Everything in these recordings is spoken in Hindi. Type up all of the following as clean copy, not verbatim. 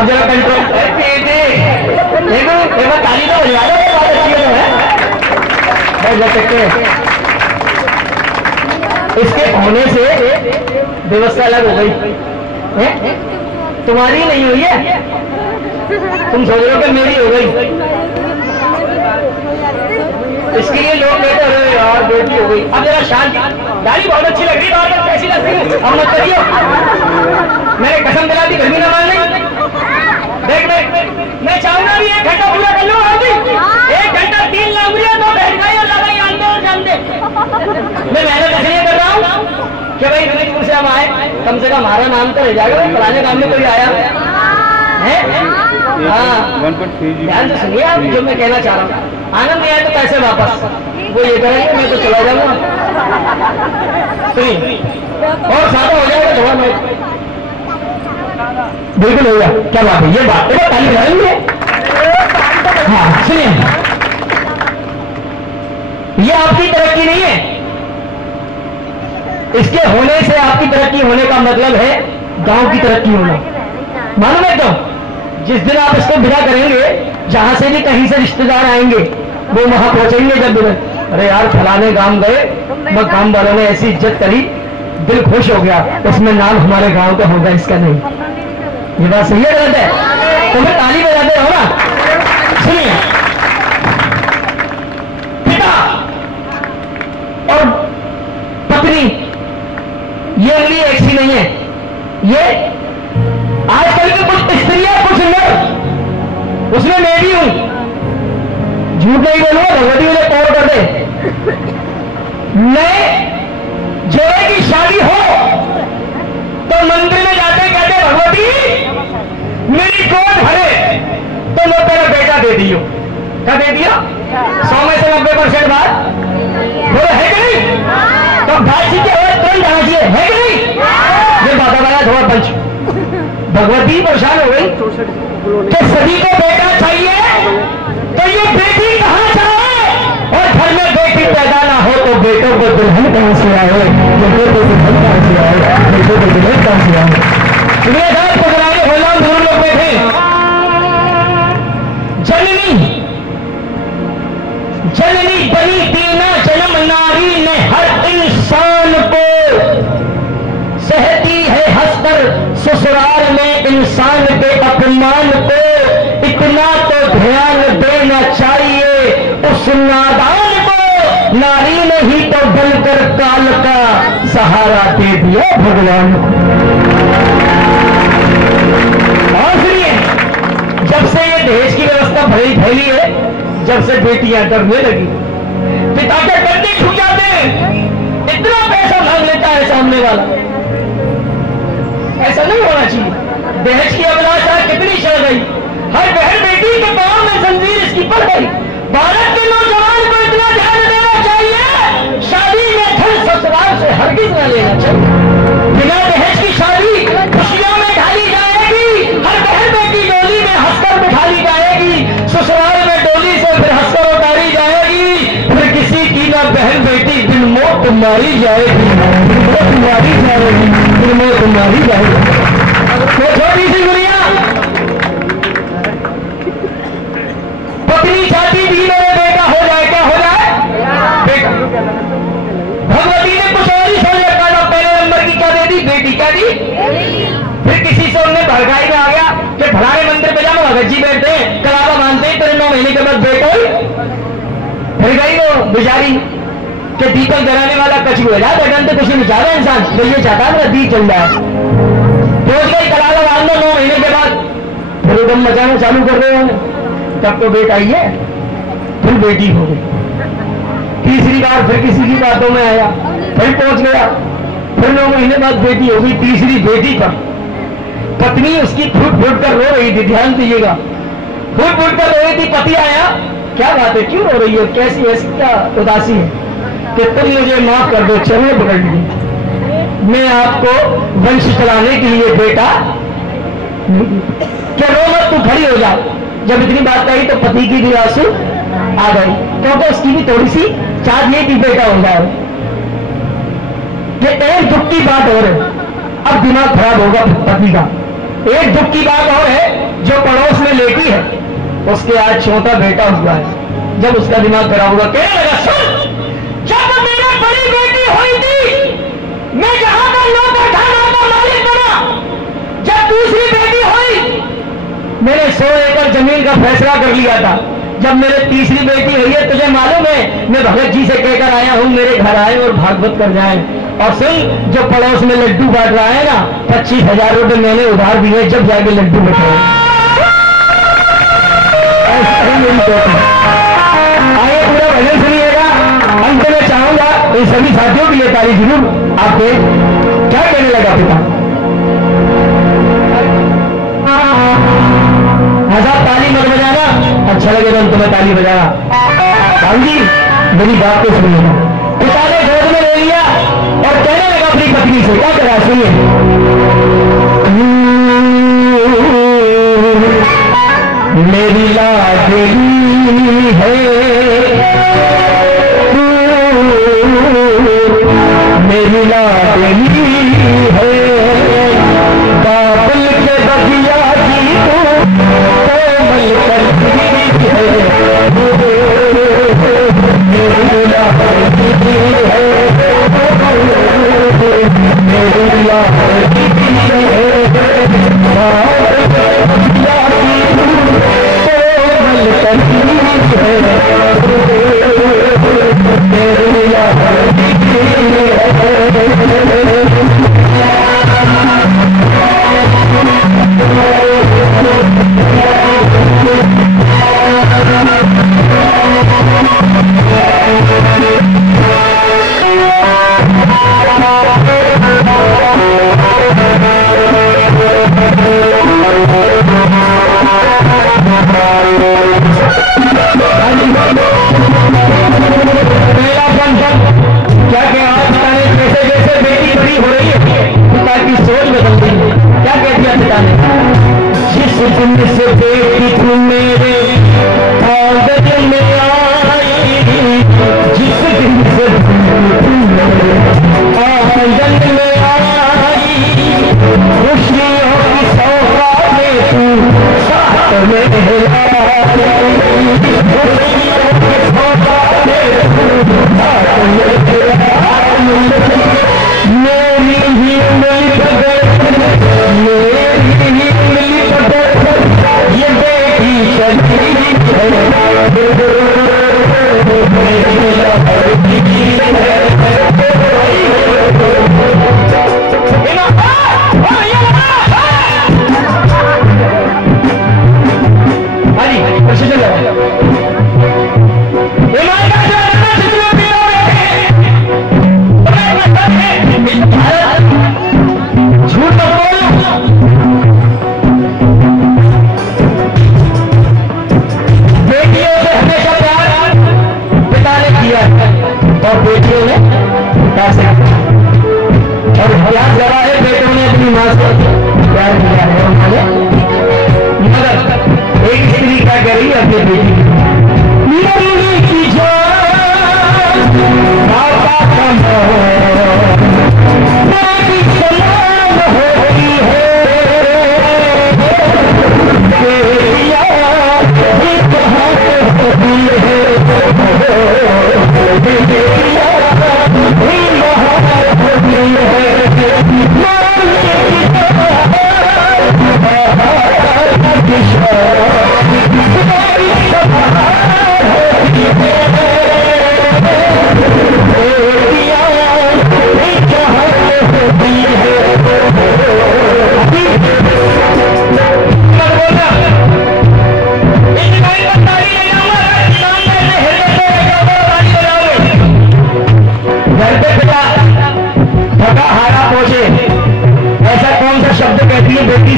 आप जरा कंट्रोल देखो देखो, ताली तो बजवा दो, बहुत अच्छी है। बस जा सकते हैं। इसके होने से व्यवस्था अलग हो गई है, तुम्हारी नहीं हुई है। तुम सोच रहे हो कि मेरी हो गई, इसके लिए लोग कहते हैं यार बेटी हो गई। अब जरा शांति, गाड़ी बहुत अच्छी लग रही है, बार कैसी लग रही है, अब मत करियो। मैंने कसम दिला दी, गर्मी ना मान ली। देख मैं चाहूंगा भी 1 घंटा पूरा कर लो। 1 घंटा 3 लांगुरिया तो बैठ गए और लगाई आंदे और जानते। मैं मेहनत इसलिए कर रहा हूँ कि भाई इतनी दूर से हम आए, कम से कम हमारा नाम तो रह जाएगा, फलाने काम में कोई आया है। हाँ ध्यान से सुनिए आप जो मैं कहना चाह रहा हूँ। आनंद नहीं आए तो पैसे वापस, वो ये करेंगे, मैं तो चला जाऊंगा। सुनिए और सादा हो जाएगा थोड़ा, मैं बिल्कुल होगा। क्या बात है, ये बात है, ताली बजाएंगे। हाँ सुनिए, ये आपकी तरक्की नहीं है, इसके होने से आपकी तरक्की होने का मतलब है गांव की तरक्की होना। मालूम है क्यों? जिस दिन आप इसको विदा करेंगे, जहां से भी कहीं से रिश्तेदार आएंगे वो वहां पहुंचेंगे। जब अरे यार फलाने गांव गए, वह गांव वालों ने ऐसी इज्जत करी, दिल खुश हो गया, उसमें नाम हमारे गांव का होगा, इसका नहीं। ये बात सही है गलत है? तो मैं ताली बजाते रहो ना। सुनिए, पिता और पत्नी ये उंगली एक सी नहीं है। ये आजकल की कुछ स्त्रियां कुछ लोग, उसमें मैं भी हूं, झूठ नहीं बोलूंगा, भगवती मुझे तोड़ कर दे। नए जोड़े की शादी हो तो मंदिर में जाते कहते भगवती मेरी गोद भरे तो मैं तेरा बेटा दे दियो। क्या दे दिया? 100 में से 90% बात बोलो, है कि नहीं? तो भाई जी की आवाज तुरंत आना चाहिए, है कि नहीं? ये बात बनाया थोड़ा पंच। भगवती परेशान हो गई कि सभी को बेटा चाहिए, तो ये बेटी कहां जाए? और घर में बेटी पैदा ना हो तो बेटों को दुल्हन कहां से आए? बेटों को दुल्हन कहां से आए? बेटों को दुल्हन कहां से आए? सुनिए साहब को बुलाने बोला, दूर लोग बैठे। जननी जननी बनी तीना जन्म नारी ने हर इंसान को, सहती है हंसकर ससुराल में इंसान के अपमान को। इतना तो ध्यान देना चाहिए उस नादान को, नारी ने ही तो बनकर काल का सहारा दे दिया भगवान को। और सुनिए, जब से ये दहेज की व्यवस्था फैली है, जब से बेटियां डरने लगी, पिता के कंधे छू जाते हैं, इतना पैसा मांग लेता है सामने वाला। ऐसा नहीं होना चाहिए। दहेज की अभिलाषा कितनी चल गई, हर बहन बेटी के पांव में जंजीर इसकी पड़ गई। भारत के नौजवान को इतना ध्यान देना चाहिए, शादी में धन ससुराल से हरगिज न लेना चाहिए। बिना दहेज की शादी खुशियों में ढाली जाएगी, हर बहन बेटी डोली में हंसकर बिठाली जाएगी, ससुराल में डोली से फिर हंसकर उतारी जाएगी, फिर किसी की ना बहन बेटी दिल मौत मारी जाएगी, दिल मौत मारी जाएगी, दिल मौत मारी जाएगी। तो छोटी सी गुड़िया पत्नी चाहती थी मेरे बेटा हो जाए, क्या हो जाए? बेटा। भगवती ने कुछ और ही सोच रखा था, पहले नंबर की क्या दे दी? बेटी। क्या दी? फिर किसी से उन्हें भड़काई में आ गया कि फलाने मंदिर पे जाओ, भगत जी बैठते हैं, कलावा मानते हैं, तेरे 9 महीने के बाद बेटा हुई। फिर गई वो बेचारी कि दीपक जलाने वाला कछु है, बटन तो कुछ नहीं चाहता इंसान, तो ये चाहता है मेरा दीप चल जाए। पहुंच गई कलावा बांधना 9 महीने के बाद, फिर उदम मचाना चालू कर रहे हैं, तब तो बेटा आई है, फिर बेटी हो गई। तीसरी बार फिर किसी की बातों में आया, फिर पहुंच गया, फिर 9 महीने बाद बेटी हो गई। तीसरी बेटी पर पत्नी उसकी फूट फूट कर रो रही थी, ध्यान दीजिएगा, फूट फूट कर रो रही थी। पति आया, क्या बात है, क्यों रो रही है, कैसी है, क्या उदासी है? कि तुम मुझे माफ कर दो, चरणों पकड़ लीजिए, मैं आपको वंश चलाने के लिए बेटा, क्या रो मत, तू खड़ी हो जा। जब इतनी बात कही तो पति की भी आंसू आ गई, क्योंकि उसकी भी थोड़ी सी चाह ये कि बेटा हो जाए। ये एक दुख की बात और है, अब दिमाग खराब होगा पति का। एक दुख की बात और है उसके आज छोटा बेटा हुआ है। जब उसका दिमाग खराब हुआ, कहने लगा सुन, जब मेरी बड़ी बेटी हुई थी मैं जहां का नौकर था ना का मालिक बना। जब दूसरी बेटी हुई मैंने 100 एकड़ जमीन का फैसला कर लिया था। जब मेरे तीसरी बेटी हुई है, तुझे मालूम है मैं भगत जी से कहकर आया हूं मेरे घर आए और भागवत कर जाए। और सुन, जो पड़ोस में लड्डू बांट रहा है ना, 25,000 रुपए मैंने उधार दिए, जब जाके लड्डू बटे। आइए पूरा भजन सुनिएगा। अंत में चाहूंगा इन सभी साथियों के लिए ताली जरूर आपके। क्या कहने लगा पिता? हजार ताली मत बजाना, अच्छा लगेगा तो मैं ताली बजाना। राम जी मेरी बात को सुनिएगा। पिता ने गोद में ले लिया और कहने लगा अपनी पत्नी से, क्या करा सुनिए। मेरी लाडली है, मेरी लाडली है, बाबुल के बगिया की कोमल करती है, मेरी लाडली है, मेरी लाडली है, बाबुल के बगिया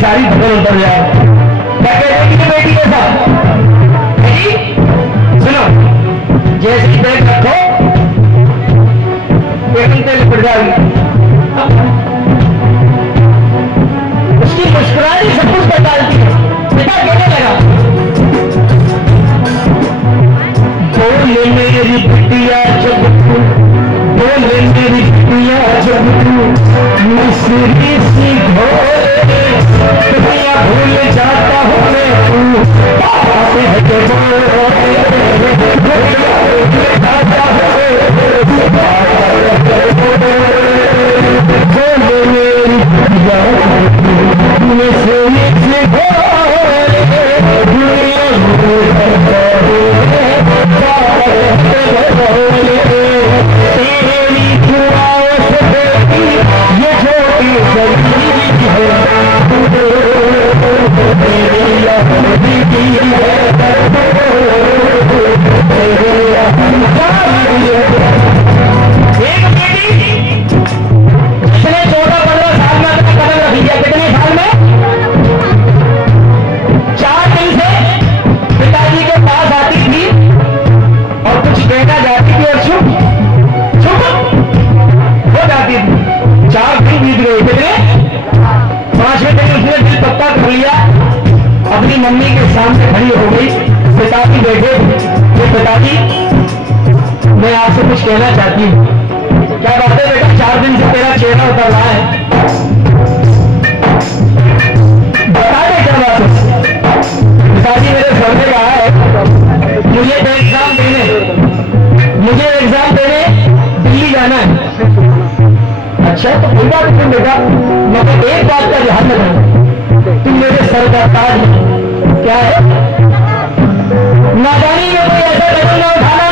सारी भगल उतर जाए। क्या कहते हैं बेटी के साथ? सुनो, जैसे ही बैग रखो मम्मी के सामने खड़ी हो गई। पिताजी बैठे, तो पिताजी मैं आपसे कुछ कहना चाहती हूँ। क्या बात है बेटा, 4 दिन से तेरा चेहरा उतर रहा है, बता दे क्या बात है। पिताजी मेरे सर में कहा है मुझे एग्जाम देने दिल्ली जाना है। अच्छा तो कोई बात नहीं बेटा, मगर एक बात का ध्यान रखना, तुम मेरे सर का ताज क्या है, नादानी में कोई ऐसा कदम ना उठाना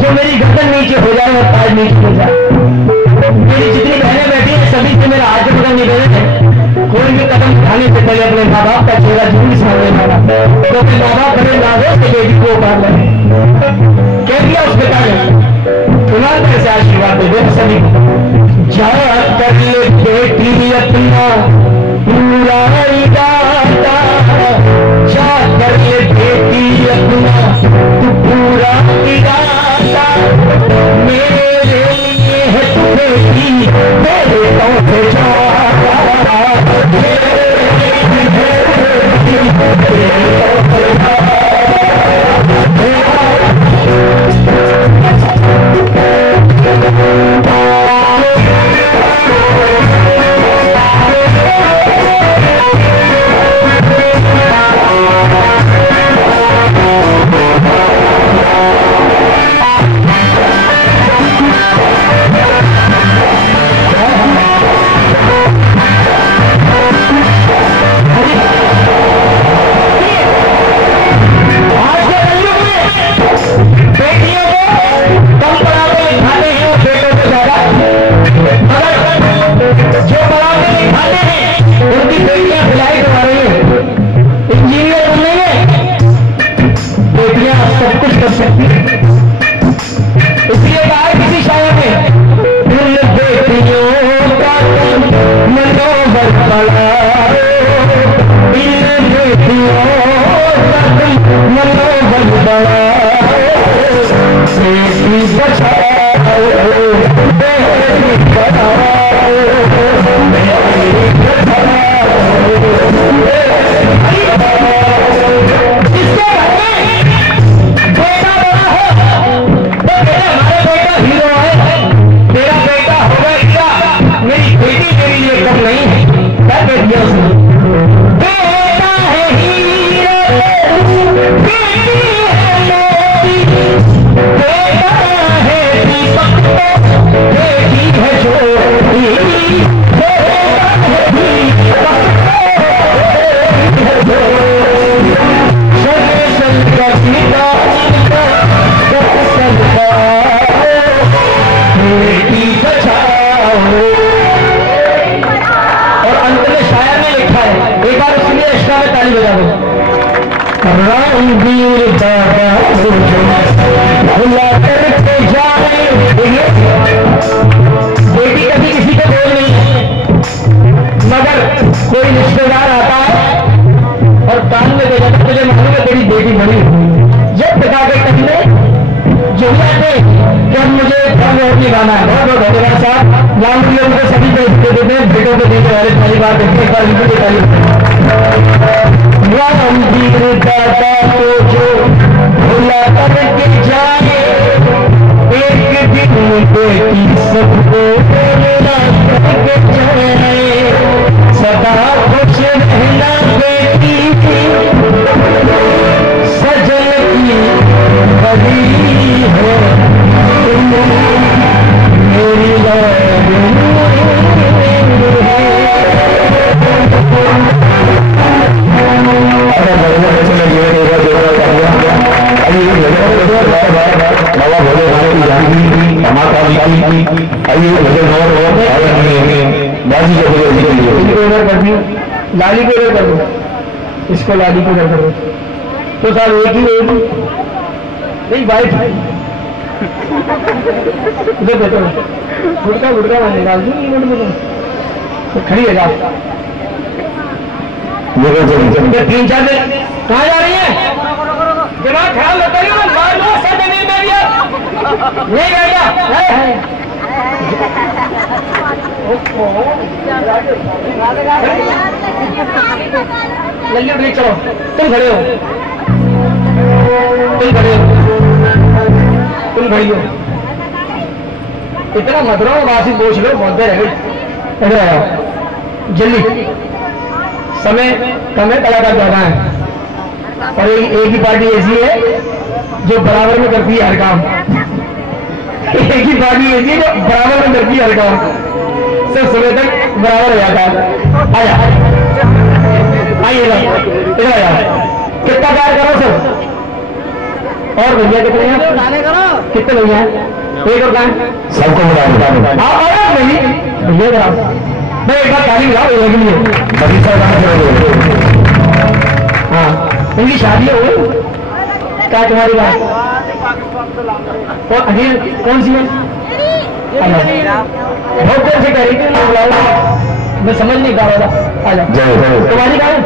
जो मेरी गर्दन नीचे हो जाए और ताज नीचे हो जाए। मेरी जितनी बहनें बैठी हैं सभी से मेरा हाथ पकड़ निवेदन है, कोई भी कदम उठाने से पहले अपने माँ बाप का चेहरा जरूर सामने लाना, क्योंकि माँ बाप बड़े नाजों से बेटी को उतार रहे। कह दिया उस पिता ने, उन्होंने कैसे आशीर्वाद दे दे सभी को, जा कर ले बेटी अपना पूरा इरादा, जा कर ले बेटी अपना तू पूरा इरादा, मेरे लिए है तू बेटी मेरे तो से ज्यादा, मेरे लिए है बेटी मेरे तो से इसलिए कहा किसी शायर ने, उन बेटियों का तुम मनोबल बढ़ाओ, इन बेटियों का तुम मनोबल बढ़ाओ, बेटी बचाओ बेटी बढ़ाओ, बेटी बचाओ। जिसके घर में बेटा बड़ा हो तो हमारे बेटा हीरो है, तेरा बेटा होगा क्या, मेरी बेटी मेरे लिए कम नहीं है। क्या कह दिया उसने, बेटा है हीरो बेटी है मोती, बेटा है दीपक बेटी है ज्योति, बेटा है दीपक बेटी है ज्योति, सगे संग सीता बेटी बचाओ। और अंत में शायर ने लिखा है, एक बार उसके लिए एक्स्ट्रा में ताली बजा दो, रामवीर दादा भुला करके जाए, बेटी कभी किसी को बोल नहीं है, मगर कोई रिश्तेदार आता है और कान में देखा तुझे मालूम है तेरी बेटी बड़ी हुई, जब पिता के कंधे जो जाते जब मुझे रोटी गाना है। बहुत बहुत धन्यवाद साहब, लाल लोगों को सभी को देते हैं, बेटों को देने वाले पहली बार देखते एक बार इनको दिखाइए। रामवीर दादा को जो भुला करके जाए, एक दिन बेटी सबको मिला करके जाए, सदा खुश रहना बेटी की इधर कर दी, लाली को इधर कर दो, इसको लाली को इधर कर दो, तो साहब एक ही होगी नहीं वाइफ उधर बैठो, गुड़का गुड़का मैं निकाल दूँ तो खड़ी है आप 3-4 दिन कहाँ जा रही है? दिमाग खराब मत करिए, मार लो सब नहीं दे दिया नहीं गया लल्लू ब्रेक चलो, तुम खड़े हो, तुम खड़े हो, तुम खड़ी हो, इतना मत रहो, वासी पूछ लो बहुत देर है, इधर आओ जल्दी, समय कम है, कलाकार ज्यादा है, और एक ही पार्टी ऐसी है जो बराबर में करती है हर काम, एक ही पार्टी ऐसी है जो बराबर में करती है हर काम, सब सुबह तक बराबर हो जाता है। आया आइएगा इधर आया, कितना कार्य करो सब, और भैया कितने हैं? कितने भैया हैं? एक और कहाँ? सबको बुला नहीं भैया कराओ, मैं एक बार ताली मिलाओ एक लिए, हाँ इनकी शादी हो गई क्या तुम्हारी बात? और अभी कौन सी है? बहुत देर से कह रही थी बुलाओ, मैं समझ नहीं पा रहा था। आ जाओ तुम्हारी कहाँ है?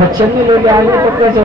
बच्चे भी लोग आएंगे तो कैसे?